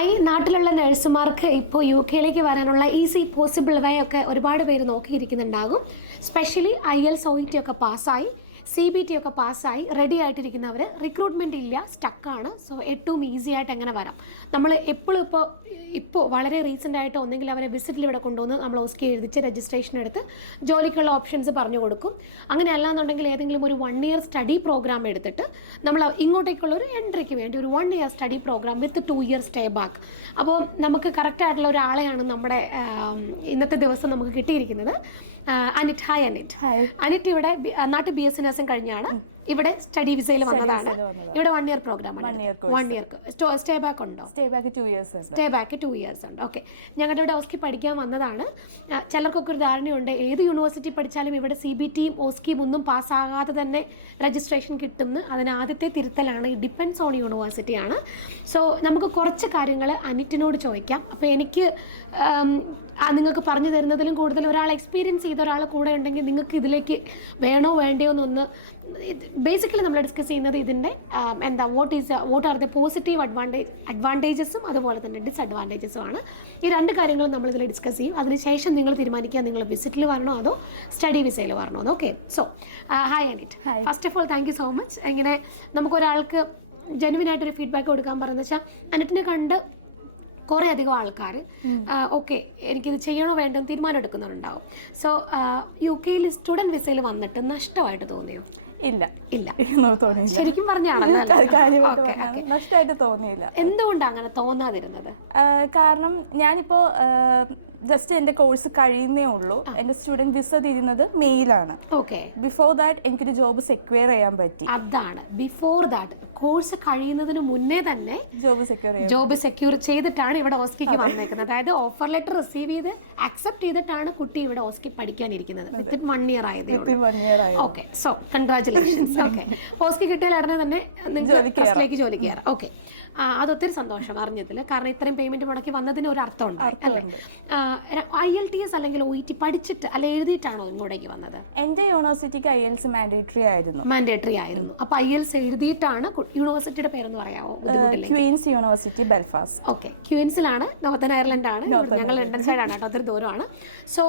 Hi, നാട്ടിലുള്ള നഴ്സുമാർക്ക് ഇപ്പോൾ U കെയിലേക്ക് വരാനുള്ള ഈസി പോസിബിൾ വേ ഒക്കെ ഒരുപാട് പേര് നോക്കിയിരിക്കുന്നുണ്ടാകും. സ്പെഷ്യലി IELTS OET ഒക്കെ പാസ്സായി CBT ഒക്കെ പാസ്സായി റെഡി ആയിട്ടിരിക്കുന്നവർ റിക്രൂട്ട്മെൻറ്റ് ഇല്ല, സ്റ്റക്കാണ്. സോ ഏറ്റവും ഈസി ആയിട്ട് എങ്ങനെ വരാം? നമ്മൾ എപ്പോഴും ഇപ്പോൾ വളരെ റീസെൻ്റ് ആയിട്ട് ഒന്നെങ്കിൽ അവരെ വിസിറ്റിൽ ഇവിടെ കൊണ്ടുവന്ന് നമ്മൾ OSCE എഴുതിച്ച് രജിസ്ട്രേഷൻ എടുത്ത് ജോലിക്കുള്ള ഓപ്ഷൻസ് പറഞ്ഞു കൊടുക്കും. അങ്ങനെ അല്ലാന്നുണ്ടെങ്കിൽ ഏതെങ്കിലും ഒരു 1 year സ്റ്റഡി പ്രോഗ്രാം എടുത്തിട്ട് നമ്മൾ ഇങ്ങോട്ടേക്കുള്ള ഒരു എൻട്രിക്ക് വേണ്ടി ഒരു 1 year സ്റ്റഡി പ്രോഗ്രാം വിത്ത് 2 year സ്റ്റേ ബാക്ക്. അപ്പോൾ നമുക്ക് കറക്റ്റായിട്ടുള്ള ഒരാളെയാണ് നമ്മുടെ ഇന്നത്തെ ദിവസം നമുക്ക് കിട്ടിയിരിക്കുന്നത്. അനിറ്റ്. ഹായ് അനിറ്റ്. അനിറ്റ് ഇവിടെ നാട്ടിൽ BSc നഴ്സിംഗ് കഴിഞ്ഞാണ്. ഇവിടെ സ്റ്റഡി വിസയിൽ വന്നതാണ്. ഇവിടെ 1 year പ്രോഗ്രാമാണ്. 1 year സ്റ്റേ ബാക്ക് ഉണ്ടോ? സ്റ്റേ ബാക്ക് 2 years ഉണ്ട്. ഓക്കെ, ഞങ്ങളുടെ ഇവിടെ OSCE പഠിക്കാൻ വന്നതാണ്. ചിലർക്കൊക്കെ ഒരു ധാരണയുണ്ട് ഏത് യൂണിവേഴ്സിറ്റി പഠിച്ചാലും ഇവിടെ CBTയും OSCEയും ഒന്നും പാസ്സാകാതെ തന്നെ രജിസ്ട്രേഷൻ കിട്ടുന്നു. അതിന് ആദ്യത്തെ തിരുത്തലാണ്. ഈ ഡിപ്പെൻഡ്സ് ഓൺ യൂണിവേഴ്സിറ്റിയാണ്. സോ നമുക്ക് കുറച്ച് കാര്യങ്ങൾ അനിറ്റിനോട് ചോദിക്കാം. അപ്പോൾ എനിക്ക് നിങ്ങൾക്ക് പറഞ്ഞു തരുന്നതിലും കൂടുതൽ ഒരാൾ എക്സ്പീരിയൻസ് ചെയ്ത ഒരാൾ കൂടെ ഉണ്ടെങ്കിൽ നിങ്ങൾക്ക് ഇതിലേക്ക് വേണോ വേണ്ടയോ എന്നൊന്ന് ബേസിക്കലി നമ്മൾ ഡിസ്കസ് ചെയ്യുന്നത് ഇതിൻ്റെ വാട്ട് ആർ ദ പോസിറ്റീവ് അഡ്വാൻറ്റേജസും അതുപോലെ തന്നെ ഡിസ്അഡ്വാൻറ്റേജസും ആണ്. ഈ രണ്ട് കാര്യങ്ങളും നമ്മളിതിൽ ഡിസ്കസ് ചെയ്യും. അതിനുശേഷം നിങ്ങൾ തീരുമാനിക്കുക നിങ്ങൾ വിസിറ്റിൽ വരണോ അതോ സ്റ്റഡി വിസയിൽ വരണോ എന്ന്. Okay, so hi Anit. First of all thank you so much. എങ്ങനെ നമുക്കൊരാൾക്ക് ജെനുവിനായിട്ടൊരു ഫീഡ്ബാക്ക് കൊടുക്കാൻ പറയുന്നത് വെച്ചാൽ അനിറ്റിനെ കണ്ട് കുറേ അധികം ആൾക്കാർ ഓക്കെ എനിക്കിത് ചെയ്യണോ വേണ്ടോ തീരുമാനം എടുക്കുന്നവരുണ്ടാവും. സോ UK സ്റ്റുഡൻറ്റ് വിസയിൽ വന്നിട്ട് നഷ്ടമായിട്ട് തോന്നിയോ? ഇല്ല, ശരിക്കും പറഞ്ഞാണല്ലോ. നഷ്ടമായിട്ട് തോന്നിയില്ല. എന്തുകൊണ്ടാണ് അങ്ങനെ തോന്നാതിരുന്നത്? കാരണം ഞാനിപ്പോ ജസ്റ്റ് എൻ്റെ കോഴ്സ് കഴിയുന്നേ ഉള്ളൂ. എൻ്റെ സ്റ്റുഡൻറ് വിസ തീരുന്നത് മെയിലാണ്. ഓക്കെ, ബിഫോർ ദാറ്റ് എനിക്കൊരു ജോബ് സെക്യൂർ ചെയ്യാൻ പറ്റി. അതാണ് ബിഫോർ ദാറ്റ്, കോഴ്സ് കഴിയുന്നതിന് മുന്നേ തന്നെ ജോബ് സെക്യൂർ ചെയ്തിട്ടാണ് ഇവിടെ OSCEക്ക് വന്നേക്കുന്നത്. അതായത് ഓഫർ ലെറ്റർ റിസീവ് ചെയ്ത് അക്സെപ്റ്റ് ചെയ്തിട്ടാണ് കുട്ടി ഇവിടെ OSCE പഠിക്കാനിരിക്കുന്നത്. വിത്തിൻ 1 year ആയതേ ഉള്ളൂ. Okay, so congratulations. Okay, OSCE കിട്ടിയാൽ ഉടനെ തന്നെ നിങ്ങൾക്ക് ട്രസ്റ്റിലേക്ക് ജോലി കയറാം. ഓക്കെ, അതൊത്തിരി സന്തോഷം അറിഞ്ഞതിൽ. കാരണം ഇത്രയും പേയ്മെന്റ് മുടക്കി വന്നതിന് ഒരു അർത്ഥം ഉണ്ടായി അല്ലേ? IELTS അല്ലെങ്കിൽ OET പഠിച്ചിട്ട് അല്ലെ എഴുതിയിട്ടാണോ ഇങ്ങോട്ടേക്ക് വന്നത്? എൻ്റെ യൂണിവേഴ്സിറ്റിക്ക് IELTS മാൻഡേറ്ററി ആയിരുന്നു. അപ്പൊ IELTS എഴുതിയിട്ടാണ്. യൂണിവേഴ്സിറ്റിയുടെ പേരെന്ന് പറയാമോ? Queen's university Belfast. ഓക്കെ, ക്വീൻസിലാണ്, നോർത്തേൺ അയർലൻഡ് ആണ്. ഞങ്ങൾ ലണ്ടൻ സൈഡാണ് കേട്ടോ, അതൊരു ദൂരമാണ്. സോ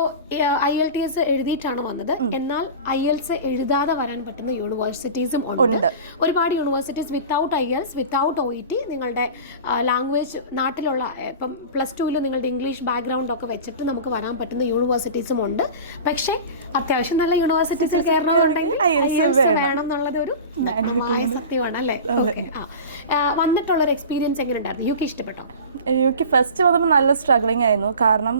IELTS എഴുതിയിട്ടാണ് വന്നത്. എന്നാൽ IELTS എഴുതാതെ വരാൻ പറ്റുന്ന യൂണിവേഴ്സിറ്റീസും ഉണ്ട്. ഒരുപാട് universities without IELTS without OET നിങ്ങളുടെ ലാംഗ്വേജ് നാട്ടിലുള്ള ഇപ്പം +2 നിങ്ങളുടെ ഇംഗ്ലീഷ് ബാക്ക്ഗ്രൗണ്ട് ഒക്കെ വെച്ചിട്ട് നമുക്ക് വരാൻ പറ്റുന്ന യൂണിവേഴ്സിറ്റീസും ഉണ്ട്. പക്ഷേ അത്യാവശ്യം നല്ല യൂണിവേഴ്സിറ്റീസിൽ കയറണമെന്നുണ്ടെങ്കിൽ IELTS വേണം എന്നുള്ളത് ഒരു നഗ്നമായ സത്യമാണ് അല്ലേ? ഓക്കെ, വന്നിട്ടുള്ളൊരു എക്സ്പീരിയൻസ് എങ്ങനെ ഉണ്ടായിരുന്നു? UK ഇഷ്ടപ്പെട്ടോ? UK ഫസ്റ്റ് വന്നപ്പോൾ നല്ല സ്ട്രഗ്ലിംഗ് ആയിരുന്നു. കാരണം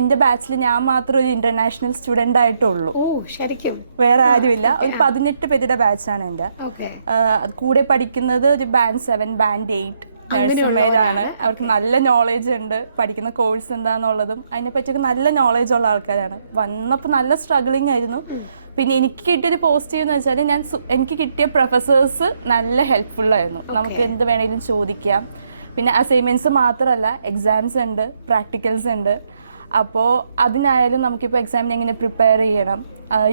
എൻ്റെ ബാച്ചിൽ ഞാൻ മാത്രം ഒരു ഇന്റർനാഷണൽ സ്റ്റുഡൻ്റ് ആയിട്ടുള്ളൂ. ഓ, ശരിക്കും വേറെ ആരുമില്ല. ഒരു 18 പേരുടെ ബാച്ചാണ് എൻ്റെ. കൂടെ പഠിക്കുന്നത് ഒരു Band 7 Band 8 അങ്ങനെയുള്ളവരാണ്. അവർക്ക് നല്ല നോളേജ് ഉണ്ട്. പഠിക്കുന്ന കോഴ്സ് എന്താന്നുള്ളതും അതിനെപ്പറ്റിയൊക്കെ നല്ല നോളേജ് ഉള്ള ആൾക്കാരാണ്. വന്നപ്പോൾ നല്ല സ്ട്രഗ്ലിംഗ് ആയിരുന്നു. പിന്നെ എനിക്ക് കിട്ടിയൊരു പോസിറ്റീവ് എന്ന് വെച്ചാൽ എനിക്ക് കിട്ടിയ പ്രൊഫസേഴ്സ് നല്ല ഹെൽപ്ഫുള്ളായിരുന്നു. നമുക്ക് എന്ത് വേണേലും ചോദിക്കാം. പിന്നെ അസൈൻമെൻറ്റ്സ് മാത്രമല്ല, എക്സാംസ് ഉണ്ട്, പ്രാക്ടിക്കൽസ് ഉണ്ട്. അപ്പോൾ അതിനായാലും നമുക്കിപ്പോൾ എക്സാമിന് എങ്ങനെ പ്രിപ്പയർ ചെയ്യണം,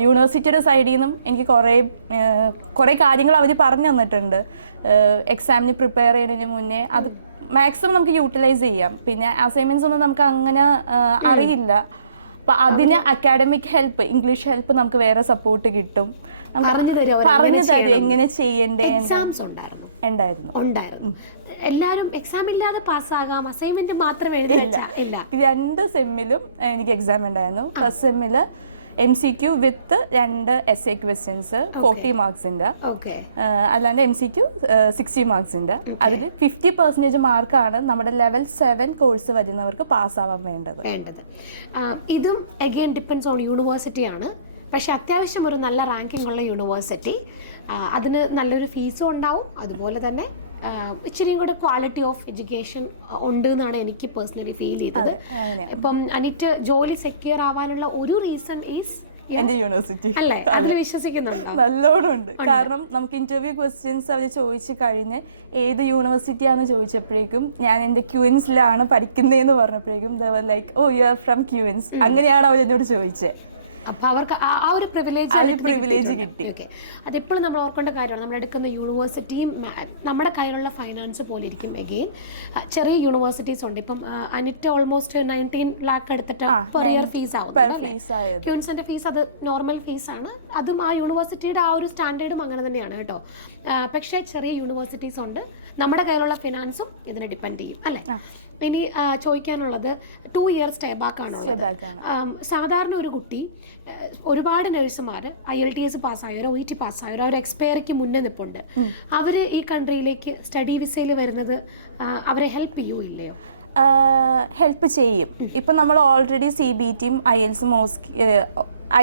യൂണിവേഴ്സിറ്റിയുടെ സൈഡിൽ നിന്നും എനിക്ക് കുറേ കാര്യങ്ങൾ അവർ പറഞ്ഞു തന്നിട്ടുണ്ട്. എക്സാമിന് പ്രിപ്പയർ ചെയ്യുന്നതിന് മുന്നേ അത് മാക്സിമം നമുക്ക് യൂട്ടിലൈസ് ചെയ്യാം. പിന്നെ അസൈൻമെൻറ്റ്സ് ഒന്നും നമുക്ക് അങ്ങനെ അറിയില്ല. അപ്പം അതിന് അക്കാഡമിക് ഹെൽപ്പ്, ഇംഗ്ലീഷ് ഹെൽപ്പ് നമുക്ക് വേറെ സപ്പോർട്ട് കിട്ടും. പറഞ്ഞു തരും എങ്ങനെ ചെയ്യണ്ടേ. എക്സാംസ് ഉണ്ടായിരുന്നു. എല്ലാവരും എക്സാം ഇല്ലാതെ പാസ്സാകാം, അസൈൻമെന്റ് മാത്രം എഴുതി വെച്ചാൽ ഇല്ല. 2 സെമ്മിലും എനിക്ക് എക്സാം ഉണ്ടായിരുന്നു. ഫസ്റ്റ് സെമ്മിൽ MCQ വിത്ത് 2 essay ക്വസ്റ്റ്യൻസ് 40 മാർക്സിന്റെ. അല്ലാണ്ട് MCQ 60 മാർക്സിന്റെ. അതിൽ 50% മാർക്കാണ് നമ്മുടെ ലെവൽ 7 കോഴ്സ് വരുന്നവർക്ക് പാസ്സാവാൻ വേണ്ടത്. ഇതും അഗെയിൻ ഡിപ്പെൻഡ്സ് ഓൺ യൂണിവേഴ്സിറ്റി ആണ്. പക്ഷെ അത്യാവശ്യം ഒരു നല്ല റാങ്കിങ് ഉള്ള യൂണിവേഴ്സിറ്റി, അതിന് നല്ലൊരു ഫീസും ഉണ്ടാവും. അതുപോലെ തന്നെ ഇച്ചിരിയും കൂടെ ക്വാളിറ്റി ഓഫ് എഡ്യൂക്കേഷൻ ഉണ്ട് എന്നാണ് എനിക്ക് പേഴ്സണലി ഫീൽ ചെയ്തത്. ഇപ്പം അനിറ്റ് ജോലി സെക്യൂർ ആവാനുള്ള ഒരു റീസൺ ഈസ് യൂണിവേഴ്സിറ്റി അല്ലേ? അതിൽ വിശ്വസിക്കുന്നുണ്ടോ? നല്ലോണം ഉണ്ട്. കാരണം നമുക്ക് ഇന്റർവ്യൂ ക്വസ്റ്റ്യൻസ് അവർ ചോദിച്ചു കഴിഞ്ഞ് ഏത് യൂണിവേഴ്സിറ്റിയാണെന്ന് ചോദിച്ചപ്പോഴേക്കും ഞാൻ എൻ്റെ ക്യൂൻസിലാണ് പഠിക്കുന്നതെന്ന് പറഞ്ഞപ്പോഴേക്കും like, oh you are from Queen's, അങ്ങനെയാണ് അവർ എന്നോട് ചോദിച്ചത്. അപ്പോൾ അവർക്ക് ആ ഒരു പ്രിവിലേജ് കിട്ടി. ഓക്കെ, അതെപ്പോഴും നമ്മൾ ഓർക്കേണ്ട കാര്യമാണ്. നമ്മൾ എടുക്കുന്ന യൂണിവേഴ്സിറ്റിയും നമ്മുടെ കയ്യിലുള്ള ഫൈനാൻസ് പോലെ ഇരിക്കും. എഗെയിൻ ചെറിയ യൂണിവേഴ്സിറ്റീസ് ഉണ്ട്. ഇപ്പം അനിറ്റ് ഓൾമോസ്റ്റ് 19 lakh എടുത്തിട്ട് പെർ ഇയർ ഫീസ് ആവുന്നുണ്ട് അല്ലേ? ക്യൂൻസിൻ്റെ ഫീസ് അത് നോർമൽ ഫീസാണ്. അതും ആ യൂണിവേഴ്സിറ്റിയുടെ ആ ഒരു സ്റ്റാൻഡേർഡും അങ്ങനെ തന്നെയാണ് കേട്ടോ. പക്ഷേ ചെറിയ യൂണിവേഴ്സിറ്റീസ് ഉണ്ട്, നമ്മുടെ കയ്യിലുള്ള ഫിനാൻസും ഇതിനെ ഡിപ്പെൻഡ് ചെയ്യും അല്ലേ? ഇനി ചോദിക്കാനുള്ളത് 2 year സ്റ്റേ ബാക്ക് ആണുള്ളത്. സാധാരണ ഒരു കുട്ടി, ഒരുപാട് നഴ്സുമാർ IELTS പാസ്സായവരോ OET പാസ്സായവരോ അവർ എക്സ്പയറിക്ക് മുന്നേ നിൽപ്പുണ്ട്. അവർ ഈ കൺട്രിയിലേക്ക് സ്റ്റഡി വിസയിൽ വരുന്നത് അവരെ ഹെൽപ്പ് ചെയ്യൂ ഇല്ലയോ? ഹെൽപ്പ് ചെയ്യും. ഇപ്പം നമ്മൾ ഓൾറെഡി CBTയും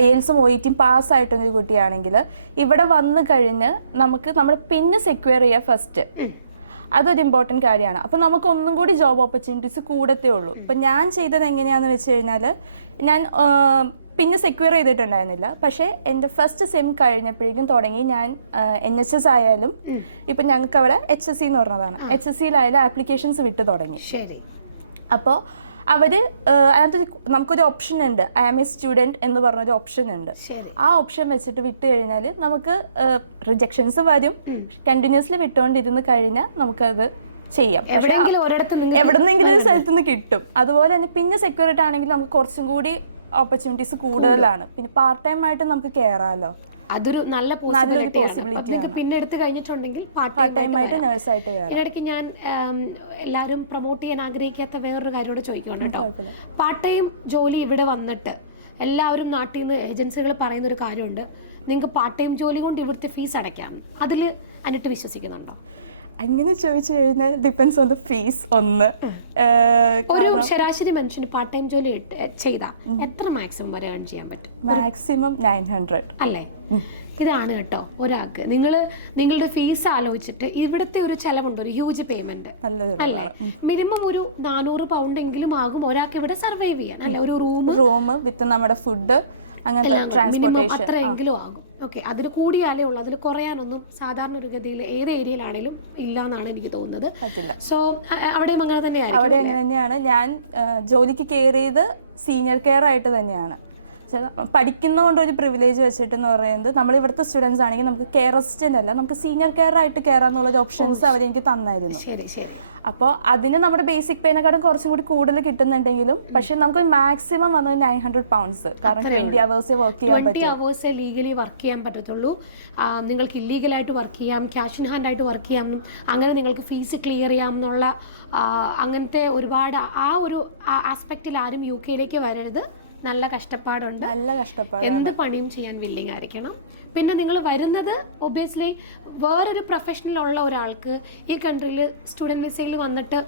IELTSും OETയും പാസ്സായിട്ടൊരു കുട്ടിയാണെങ്കിൽ ഇവിടെ വന്നു കഴിഞ്ഞ് നമുക്ക് നമ്മുടെ പിന്നെ സെക്യൂർ ചെയ്യാം ഫസ്റ്റ്. അതൊരു ഇമ്പോർട്ടൻറ്റ് കാര്യമാണ്. അപ്പോൾ നമുക്ക് ഒന്നും കൂടി ജോബ് ഓപ്പർച്യൂണിറ്റീസ് കൂടത്തേ ഉള്ളൂ. ഇപ്പം ഞാൻ ചെയ്തത് എങ്ങനെയാണെന്ന് വെച്ച് കഴിഞ്ഞാൽ, ഞാൻ പിന്നെ സെക്യൂർ ചെയ്തിട്ടുണ്ടായിരുന്നില്ല. പക്ഷേ എൻ്റെ ഫസ്റ്റ് സെം കഴിഞ്ഞപ്പോഴേക്കും തുടങ്ങി ഞാൻ NHS ആയാലും, ഇപ്പം ഞങ്ങൾക്ക് അവിടെ HSC എന്ന് പറഞ്ഞതാണ്, HSCയിലായാലും ആപ്ലിക്കേഷൻസ് വിട്ട് തുടങ്ങി. ശരി. അപ്പോൾ അവർ അതിനകത്ത് നമുക്കൊരു ഓപ്ഷൻ ഉണ്ട്, ഐ ആം എ സ്റ്റുഡൻറ്റ് എന്ന് പറഞ്ഞൊരു ഓപ്ഷൻ ഉണ്ട്. ആ ഓപ്ഷൻ വെച്ചിട്ട് വിട്ട് കഴിഞ്ഞാൽ നമുക്ക് റിജക്ഷൻസ് വരും. കണ്ടിന്യൂസ്ലി വിട്ടുകൊണ്ടിരുന്ന് കഴിഞ്ഞാൽ നമുക്കത് ചെയ്യാം. എവിടെന്നെങ്കിലും സ്ഥലത്ത് നിന്ന് കിട്ടും. അതുപോലെ തന്നെ പിന്നെ സെക്യൂരിറ്റി ആണെങ്കിൽ നമുക്ക് കുറച്ചും കൂടി ഓപ്പർച്യൂണിറ്റീസ് കൂടുതലാണ്. പിന്നെ പാർട്ട് ടൈം ആയിട്ട് നമുക്ക് കയറാമല്ലോ. അതൊരു നല്ല പോസിബിലിറ്റിയാണ്. നിങ്ങൾക്ക് പിന്നെ എടുത്ത് കഴിഞ്ഞിട്ടുണ്ടെങ്കിൽ പാർട്ട് ടൈം ആയിട്ട്. ഇതിനിടയ്ക്ക് ഞാൻ എല്ലാവരും പ്രൊമോട്ട് ചെയ്യാൻ ആഗ്രഹിക്കാത്ത വേറൊരു കാര്യത്തോട് ചോദിക്കുകയാണ് കേട്ടോ. പാർട്ട് ടൈം ജോലി ഇവിടെ വന്നിട്ട് എല്ലാവരും നാട്ടിൽ നിന്ന് ഏജൻസികൾ പറയുന്നൊരു കാര്യമുണ്ട്, നിങ്ങൾക്ക് പാർട്ട് ടൈം ജോലി കൊണ്ട് ഇവിടുത്തെ ഫീസ് അടയ്ക്കാം. അതിൽ അനിട്ട് വിശ്വസിക്കുന്നുണ്ടോ? അങ്ങനെ ചോദിച്ചു കഴിഞ്ഞാൽ ഡിപ്പെൻസ് ഓൺ ദ ഫീസ്. ഒരു ശരാശരി മനുഷ്യന് പാർട്ട് ടൈം ജോലി ചെയ്താൽ എത്ര മാക്സിമം വരെ ഏൺ ചെയ്യാൻ പറ്റും? മാക്സിമം 900 അല്ലേ? ഇതാണ് കേട്ടോ ഒരാൾക്ക്. നിങ്ങളുടെ ഫീസ് ആലോചിച്ചിട്ട് ഇവിടുത്തെ ഒരു ചെലവുണ്ട്, ഒരു ഹ്യൂജ് പേയ്മെന്റ് അല്ലേ? മിനിമം ഒരു 400 pound എങ്കിലും ആകും ഒരാൾക്ക് ഇവിടെ സർവൈവ് ചെയ്യാൻ അല്ലെ? ഒരു റൂം വിത്ത് നമ്മുടെ ഫുഡ് മിനിമം അത്രയെങ്കിലും ആകും. ഓക്കെ, അതിൽ കൂടിയാലേ ഉള്ളൂ, അതിൽ കുറയാനൊന്നും സാധാരണ ഒരു ഗതിയിൽ ഏത് ഏരിയയിലാണെങ്കിലും ഇല്ല എന്നാണ് എനിക്ക് തോന്നുന്നത്. സോ അവിടെയും അങ്ങനെ തന്നെയാണ്. ഞാൻ ജോലിക്ക് കയറിയത് സീനിയർ കെയർ ആയിട്ട് തന്നെയാണ്. പഠിക്കുന്നതുകൊണ്ട് ഒരു പ്രിവിലേജ് വെച്ചിട്ടെന്ന് പറയുന്നത്, നമ്മൾ ഇവിടുത്തെ സ്റ്റുഡൻസ് ആണെങ്കിൽ നമുക്ക് കെയർ അസിസ്റ്റന്റ് അല്ല, നമുക്ക് സീനിയർ കെയർ ആയിട്ട് കയറാന്നുള്ള ഓപ്ഷൻസ് അവരെനിക്ക് തന്നായിരുന്നു. ശരി. അപ്പോൾ അതിന് നമ്മുടെ ബേസിക് പേനെക്കാളും കുറച്ചും കൂടി കൂടുതൽ കിട്ടുന്നുണ്ടെങ്കിലും, പക്ഷെ നമുക്ക് മാക്സിമം വന്നത് 900 pounds. കാരണം 20 hours വർക്ക് ചെയ്യാൻ 20 hours ലീഗലി വർക്ക് ചെയ്യാൻ പറ്റത്തുള്ളൂ. നിങ്ങൾക്ക് ഇല്ലീഗലായിട്ട് വർക്ക് ചെയ്യാം, ക്യാഷ് ഇൻ ഹാൻഡ് ആയിട്ട് വർക്ക് ചെയ്യാം, അങ്ങനെ നിങ്ങൾക്ക് ഫീസ് ക്ലിയർ ചെയ്യാം എന്നുള്ള അങ്ങനത്തെ ഒരുപാട് ആ ഒരു ആസ്പെക്റ്റിൽ ആരും UK വരരുത്. നല്ല കഷ്ടപ്പാടുണ്ട്, എന്ത് പണിയും ചെയ്യാൻ വില്ലിങ് ആയിരിക്കണം. പിന്നെ നിങ്ങൾ വരുന്നത് ഒബ്വിയസ്ലി വേറൊരു പ്രൊഫഷണലുള്ള ഒരാൾക്ക് ഈ കൺട്രിയിൽ സ്റ്റുഡൻറ്റ് വിസയിൽ വന്നിട്ട്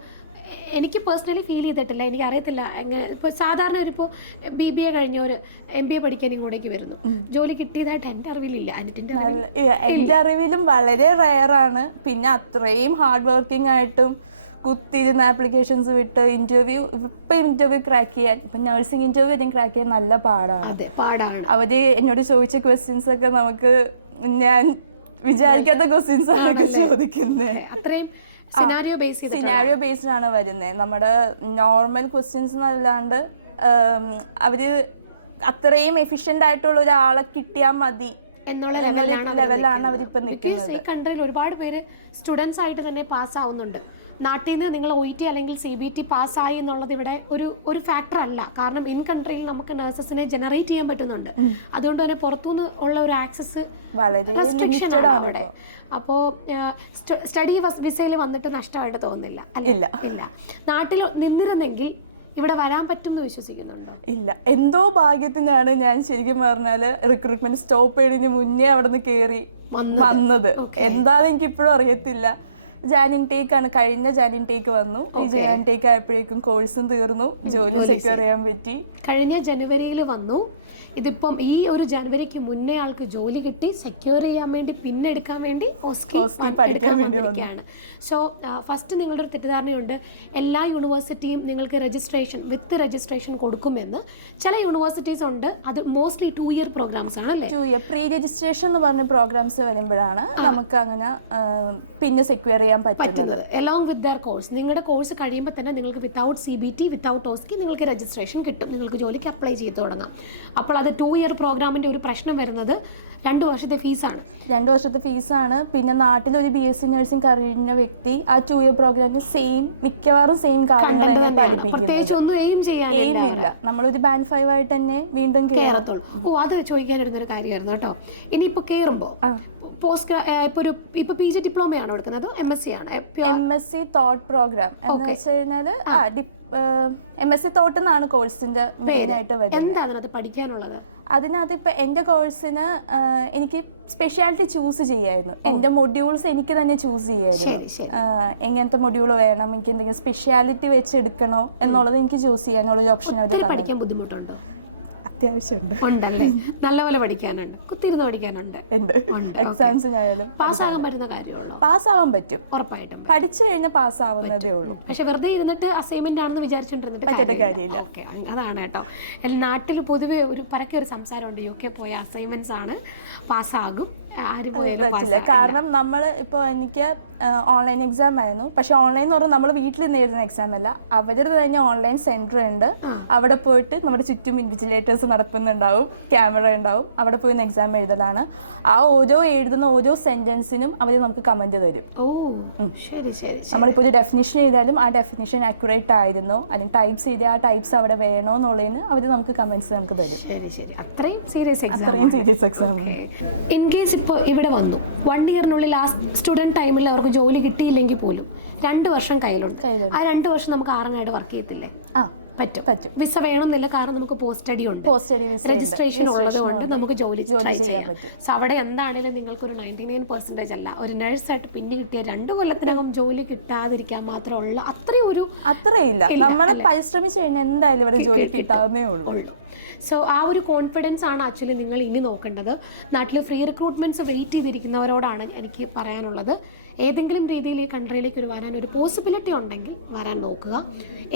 എനിക്ക് പേഴ്സണലി ഫീൽ ചെയ്തിട്ടില്ല, എനിക്കറിയത്തില്ല എങ്ങനെ. ഇപ്പോൾ സാധാരണ ഇപ്പോൾ BBA കഴിഞ്ഞവർ MBA പഠിക്കാൻ ഇങ്ങോട്ടേക്ക് വരുന്നു, ജോലി കിട്ടിയതായിട്ട് എൻ്റെ അറിവിലില്ല. എൻ്റെ അറിവിലും വളരെ റെയറാണ്. പിന്നെ അത്രയും ഹാർഡ് വർക്കിംഗ് ആയിട്ടും കുത്തിയിരുന്ന ആപ്ലിക്കേഷൻസ് വിട്ട് ഇന്റർവ്യൂ ക്രാക്ക് ചെയ്യാൻ, ഇപ്പൊ നഴ്സിംഗ് ഇന്റർവ്യൂ ക്രാക്ക് ചെയ്യാൻ നല്ല പാടാണ്. അവര് എന്നോട് ചോദിച്ച ക്വസ്റ്റ്യൻസ് ഒക്കെ നമുക്ക് ഞാൻ വിചാരിക്കാത്ത ക്വസ്റ്റ്യൻസ് ആണ് ചോദിക്കുന്നത്. അത്രയും സിനാരിയോ ബേസ്ഡ് ആണ് വരുന്നത്. നമ്മുടെ നോർമൽ ക്വസ്റ്റ്യൻസ് എന്നല്ലാണ്ട് അവര് അത്രയും എഫിഷ്യന്റ് ആയിട്ടുള്ള ഒരാളെ കിട്ടിയാൽ മതി എന്നുള്ള ലെവലാണ് അവരിപ്പോൾ നിൽക്കുന്നത്. ഈ കൺട്രിയിൽ ഒരുപാട് പേര് സ്റ്റുഡൻസ് ആയിട്ട് തന്നെ പാസ്സാവുന്നുണ്ട്. നാട്ടിൽ നിന്ന് നിങ്ങൾ OET അല്ലെങ്കിൽ CBT പാസ്സായി എന്നുള്ളത് ഇവിടെ ഒരു ഫാക്ടർ അല്ല. കാരണം ഇൻ കൺട്രിയിൽ നമുക്ക് നഴ്സസിനെ ജനറേറ്റ് ചെയ്യാൻ പറ്റുന്നുണ്ട്. അതുകൊണ്ട് തന്നെ പുറത്തുനിന്ന് ഉള്ള ഒരു ആക്സസ് റെസ്ട്രിക്ഷൻ ആണ് അവിടെ. അപ്പോൾ സ്റ്റഡി വിസയിൽ വന്നിട്ട് നഷ്ടമായിട്ട് തോന്നുന്നില്ല അല്ല? ഇല്ല. നാട്ടിൽ നിന്നിരുന്നെങ്കിൽ ഇവിടെ വരാൻ പറ്റും എന്ന് വിശ്വസിക്കുന്നുണ്ടോ? ഇല്ല. എന്തോ ഭാഗ്യത്തിനാണ് ഞാൻ ശരിക്കും പറഞ്ഞാൽ റിക്രൂട്ട്മെന്റ് സ്റ്റോപ്പ് ചെയ്തതിന് മുന്നേ അവിടെ നിന്ന് കയറി വന്നത്. എന്താണെന്ന് എനിക്ക് ഇപ്പോഴും അറിയത്തില്ല. കഴിഞ്ഞ ജാൻ ഇൻടേക്ക് വന്നു. ഈ ജാൻ ഇൻടേക്ക് ആയപ്പോഴേക്കും കോഴ്സും തീർന്നു, ജോലി സെക്യൂർ ചെയ്യാൻ പറ്റി. കഴിഞ്ഞ ജനുവരിയിൽ വന്നു. ഇതിപ്പം ഈ ഒരു ജനുവരിക്ക് മുന്നേ ആൾക്ക് ജോലി കിട്ടി, സെക്യൂർ ചെയ്യാൻ വേണ്ടി പിന്നെ എടുക്കാൻ വേണ്ടി എടുക്കാൻ വന്നിരിക്കുകയാണ്. സോ ഫസ്റ്റ് നിങ്ങളുടെ ഒരു തെറ്റിദ്ധാരണയുണ്ട്, എല്ലാ യൂണിവേഴ്സിറ്റിയും നിങ്ങൾക്ക് വിത്ത് രജിസ്ട്രേഷൻ കൊടുക്കുമെന്ന്. ചില യൂണിവേഴ്സിറ്റീസ് ഉണ്ട്, അത് മോസ്റ്റ്ലി 2 year പ്രോഗ്രാംസ് ആണ് അല്ലേ? 2 year പ്രീ രജിസ്ട്രേഷൻ എന്ന് പറഞ്ഞ പ്രോഗ്രാംസ് വരുമ്പോഴാണ് നമുക്ക് അങ്ങനെ പിന്നെ സെക്യൂർ ചെയ്യാൻ പറ്റുന്നത് എലോങ് വിത്ത് ദർ കോഴ്സ്. നിങ്ങളുടെ കോഴ്സ് കഴിയുമ്പോൾ തന്നെ നിങ്ങൾക്ക് വിത്തൗട്ട് CBT വിത്തൗട്ട് OSCE നിങ്ങൾക്ക് രജിസ്ട്രേഷൻ കിട്ടും, നിങ്ങൾക്ക് ജോലിക്ക് അപ്ലൈ ചെയ്ത് തുടങ്ങാം. അപ്പോൾ അത് 2 ഇയർ പ്രോഗ്രാമിൻ്റെ ഒരു പ്രശ്നം വരുന്നത് 2 വർഷത്തെ ഫീസാണ്. 2 വർഷത്തെ ഫീസാണ്. പിന്നെ നാട്ടിലൊരു BSc നഴ്സിംഗ് കഴിഞ്ഞ വ്യക്തി ആ 2 ഇയർ പ്രോഗ്രാമിന് മിക്കവാറും സെയിം കണ്ടന്റ് തന്നെയാണ്, പ്രത്യേകിച്ച് ഒന്നും എയിം ചെയ്യാനില്ല. നമ്മളൊരു ബാൻഡ് 5 ആയിട്ട് തന്നെ വീണ്ടും കയറത്തുള്ളൂ. അത് ചോദിക്കാനിരുന്നൊരു കാര്യമായിരുന്നു കേട്ടോ. ഇനിയിപ്പോൾ കയറുമ്പോൾ പോസ്റ്റ് ഇപ്പോൾ PG ഡിപ്ലോമയാണോ എടുക്കുന്നത്? MSc ആണ്? MSc തോട്ട് പ്രോഗ്രാം എന്ന് വെച്ച് കഴിഞ്ഞാൽ MSc തോട്ട് എന്നാണ് കോഴ്സിന്റെ മെയിനായിട്ട് വരുന്നത്. എന്താ അതിനകത്ത് പഠിക്കാനുള്ളത്? അതിനകത്ത് ഇപ്പം എൻ്റെ കോഴ്സിന് എനിക്ക് സ്പെഷ്യാലിറ്റി ചൂസ് ചെയ്യായിരുന്നു. എൻ്റെ മൊഡ്യൂൾസ് എനിക്ക് തന്നെ ചൂസ് ചെയ്യായിരുന്നു. എങ്ങനത്തെ മൊഡ്യൂൾ വേണം, എനിക്ക് എന്തെങ്കിലും സ്പെഷ്യാലിറ്റി വെച്ച് എടുക്കണോ എന്നുള്ളത് എനിക്ക് ചൂസ് ചെയ്യാനുള്ള ഓപ്ഷൻ. പഠിക്കാൻ ബുദ്ധിമുട്ടുണ്ടോ? അത്യാവശ്യമുണ്ട്. ഉണ്ടല്ലേ? നല്ലപോലെ പഠിക്കാനുണ്ട്, കുത്തിരുന്ന് പഠിക്കാനുണ്ട്. എക്സാംസിനായാലും പാസ്സാകാൻ പറ്റുന്ന കാര്യമുള്ളൂ. പാസ്സാവാൻ പറ്റും, ഉറപ്പായിട്ടും പഠിച്ചു കഴിഞ്ഞാൽ പാസ്സാവുന്നതേ ഉള്ളൂ. പക്ഷെ വെറുതെ ഇരുന്നിട്ട് അസൈൻമെന്റ് ആണെന്ന് വിചാരിച്ചോണ്ടിരുന്നിട്ട് കാര്യമില്ല. ഓക്കെ, അതാണ് കേട്ടോ. നാട്ടിൽ പൊതുവെ പരക്കെ ഒരു സംസാരമുണ്ട്, UK പോയ അസൈൻമെന്റ്സ് ആണ് പാസ്സാകും, ആര് പോയാലും പാസ്സാകും. കാരണം നമ്മൾ ഇപ്പോൾ എനിക്ക് ഓൺലൈൻ എക്സാം ആയിരുന്നു. പക്ഷെ ഓൺലൈൻ എന്ന് പറഞ്ഞാൽ നമ്മൾ വീട്ടിൽ നിന്ന് എഴുതുന്ന എക്സാം അല്ല, അവരുടെ തന്നെ ഓൺലൈൻ സെന്റർ ഉണ്ട്. അവിടെ പോയിട്ട് നമ്മുടെ ചുറ്റും ഇൻവിജിലേറ്റേഴ്സ് നടക്കുന്നുണ്ടാവും, ക്യാമറ ഉണ്ടാവും, അവിടെ പോയി എക്സാം എഴുതലാണ്. ആ എഴുതുന്ന ഓരോ സെന്റൻസിനും അവർ നമുക്ക് കമന്റ് തരും. ഓ ശരി ശരി. നമ്മളിപ്പോൾ ഒരു ഡെഫിനിഷൻ ചെയ്താലും ആ ഡെഫിനിഷൻ അക്യുറേറ്റ് ആയിരുന്നോ, അല്ലെങ്കിൽ ടൈപ്സ് ചെയ്ത് ആ ടൈപ്സ് അവിടെ വേണോ എന്നുള്ളതിന് അവർ നമുക്ക് കമന്റ്സ് നമുക്ക് തരും. ശരി ശരി. അത്രയും സീരിയസ് എക്സാം. ഇൻ കേസ് ഇപ്പോൾ ഇവിടെ വന്നു 1 ഇയറിനുള്ളിൽ ആ സ്റ്റുഡൻറ് ടൈമിൽ അവർക്ക് ജോലി കിട്ടിയില്ലെങ്കിൽ പോലും 2 വർഷം കയ്യിലുണ്ട്. ആ 2 വർഷം നമുക്ക് ആറങ്ങായിട്ട് വർക്ക് ചെയ്യത്തില്ലേ? പറ്റും. വിസ വേണമെന്നില്ല, കാരണം നമുക്ക് പോസ്റ്റ് സ്റ്റഡി ഉണ്ട്, രജിസ്ട്രേഷൻ ഉള്ളത് കൊണ്ട് നമുക്ക് ജോലി ട്രൈ ചെയ്യാം. സോ അവിടെ എന്താണെങ്കിലും നിങ്ങൾക്കൊരു 99% അല്ല, ഒരു നഴ്സായിട്ട് പിന്നെ കിട്ടിയ 2 കൊല്ലത്തിനകം ജോലി കിട്ടാതിരിക്കാൻ മാത്രമുള്ള അത്രയില്ല. പരിശ്രമിച്ചു കഴിഞ്ഞാൽ എന്തായാലും ഇവിടെ ജോലി കിട്ടാവുന്നേ ഉള്ളൂ. സോ ആ ഒരു കോൺഫിഡൻസ് ആണ് ആക്ച്വലി നിങ്ങൾ ഇനി നോക്കേണ്ടത്. നാട്ടിൽ ഫ്രീ റിക്രൂട്ട്മെന്റ്സ് വെയിറ്റ് ചെയ്തിരിക്കുന്നവരോടാണ് എനിക്ക് പറയാനുള്ളത്. ഏതെങ്കിലും രീതിയിൽ ഈ കൺട്രിയിലേക്ക് വരാൻ ഒരു പോസിബിലിറ്റി ഉണ്ടെങ്കിൽ വരാൻ നോക്കുക.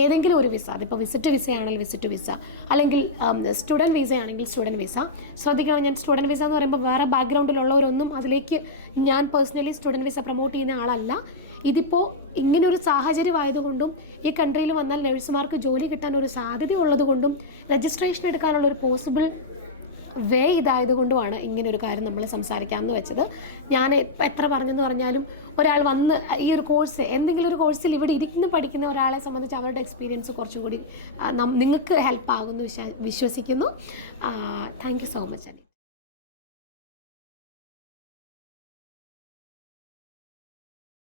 ഏതെങ്കിലും ഒരു വിസ, അതിപ്പോൾ വിസിറ്റ് വിസയാണെങ്കിൽ വിസിറ്റ് വിസ, അല്ലെങ്കിൽ സ്റ്റുഡൻറ്റ് വിസ ആണെങ്കിൽ സ്റ്റുഡൻറ്റ് വിസ. ശ്രദ്ധിക്കണം, ഞാൻ സ്റ്റുഡൻറ്റ് വിസ എന്ന് പറയുമ്പോൾ വേറെ ബാക്ക്ഗ്രൗണ്ടിലുള്ളവരൊന്നും അതിലേക്ക്, ഞാൻ പേഴ്സണലി സ്റ്റുഡൻറ്റ് വിസ പ്രൊമോട്ട് ചെയ്യുന്ന ആളല്ല. ഇതിപ്പോൾ ഇങ്ങനൊരു സാഹചര്യമായതുകൊണ്ടും ഈ കൺട്രിയിൽ വന്നാൽ നഴ്സുമാർക്ക് ജോലി കിട്ടാൻ ഒരു സാധ്യത ഉള്ളതുകൊണ്ടും രജിസ്ട്രേഷൻ എടുക്കാനുള്ള ഒരു പോസിബിൾ വേ ഇതായതുകൊണ്ടുമാണ് ഇങ്ങനൊരു കാര്യം നമ്മൾ സംസാരിക്കാമെന്ന് വെച്ചത്. ഞാൻ എത്ര പറഞ്ഞെന്ന് പറഞ്ഞാലും ഒരാൾ വന്ന് ഈ ഒരു കോഴ്സ്, എന്തെങ്കിലും ഒരു കോഴ്സിൽ ഇവിടെ ഇരിക്കുന്ന പഠിക്കുന്ന ഒരാളെ സംബന്ധിച്ച് അവരുടെ എക്സ്പീരിയൻസ് കുറച്ചുകൂടി നിങ്ങൾക്ക് ഹെൽപ്പ് ആകുമെന്ന് വിശ്വസിക്കുന്നു. Thank you so much.